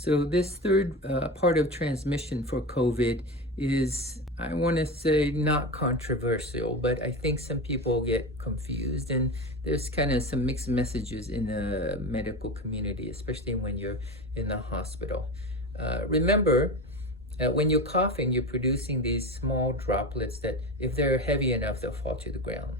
So this third part of transmission for COVID is, I want to say, not controversial, but I think some people get confused, and there's kind of some mixed messages in the medical community, especially when you're in the hospital. Remember, when you're coughing, you're producing these small droplets that, if they're heavy enough, they'll fall to the ground.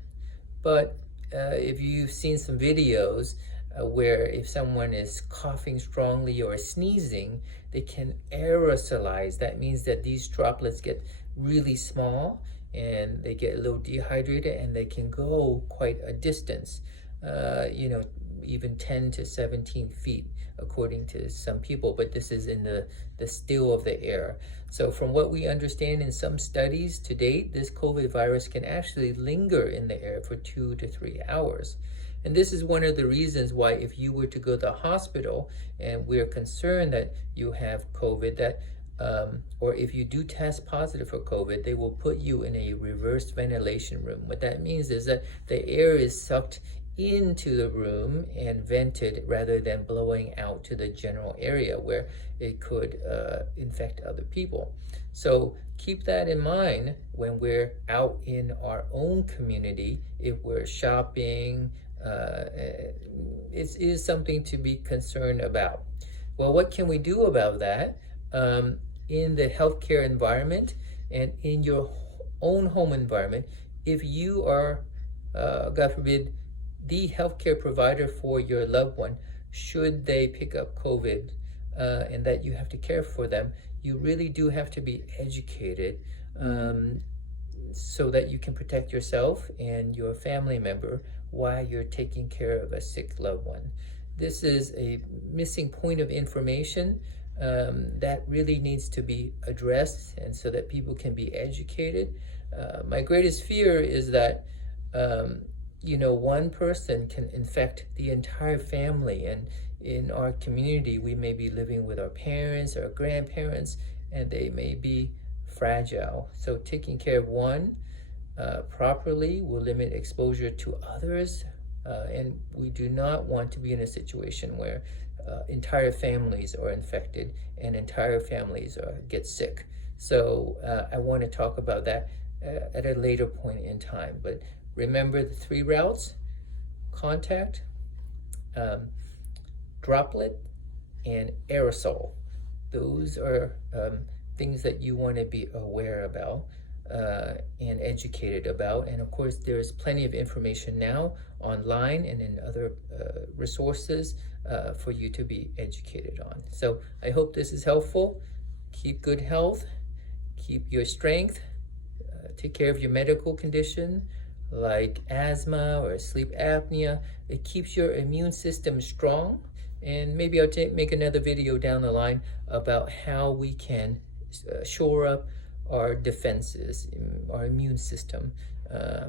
But if you've seen some videos where if someone is coughing strongly or sneezing, they can aerosolize. That means that these droplets get really small and they get a little dehydrated, and they can go quite a distance, even 10 to 17 feet, according to some people, but this is in the still of the air. So from what we understand in some studies to date, this COVID virus can actually linger in the air for 2 to 3 hours. And this is one of the reasons why, if you were to go to the hospital and we're concerned that you have COVID, or if you do test positive for COVID, they will put you in a reverse ventilation room. What that means is that the air is sucked into the room and vented rather than blowing out to the general area where it could infect other people. So keep that in mind when we're out in our own community. If we're shopping, it is something to be concerned about. Well, what can we do about that? In the healthcare environment and in your own home environment, if you are, God forbid, the healthcare provider for your loved one, should they pick up COVID and that you have to care for them, you really do have to be educated so that you can protect yourself and your family member while you're taking care of a sick loved one. This is a missing point of information that really needs to be addressed, and so that people can be educated. My greatest fear is that one person can infect the entire family, and in our community we may be living with our parents or grandparents, and they may be fragile. So taking care of one properly will limit exposure to others, and we do not want to be in a situation where entire families are infected and entire families get sick. So I want to talk about that at a later point in time. But remember the 3 routes: contact, droplet, and aerosol. Those are things that you want to be aware about and educated about. And of course, there's plenty of information now online and in other resources for you to be educated on. So I hope this is helpful. Keep good health, keep your strength, take care of your medical condition like asthma or sleep apnea. It keeps your immune system strong. And maybe I'll make another video down the line about how we can shore up our defenses, our immune system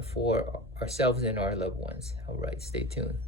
for ourselves and our loved ones. All right, stay tuned.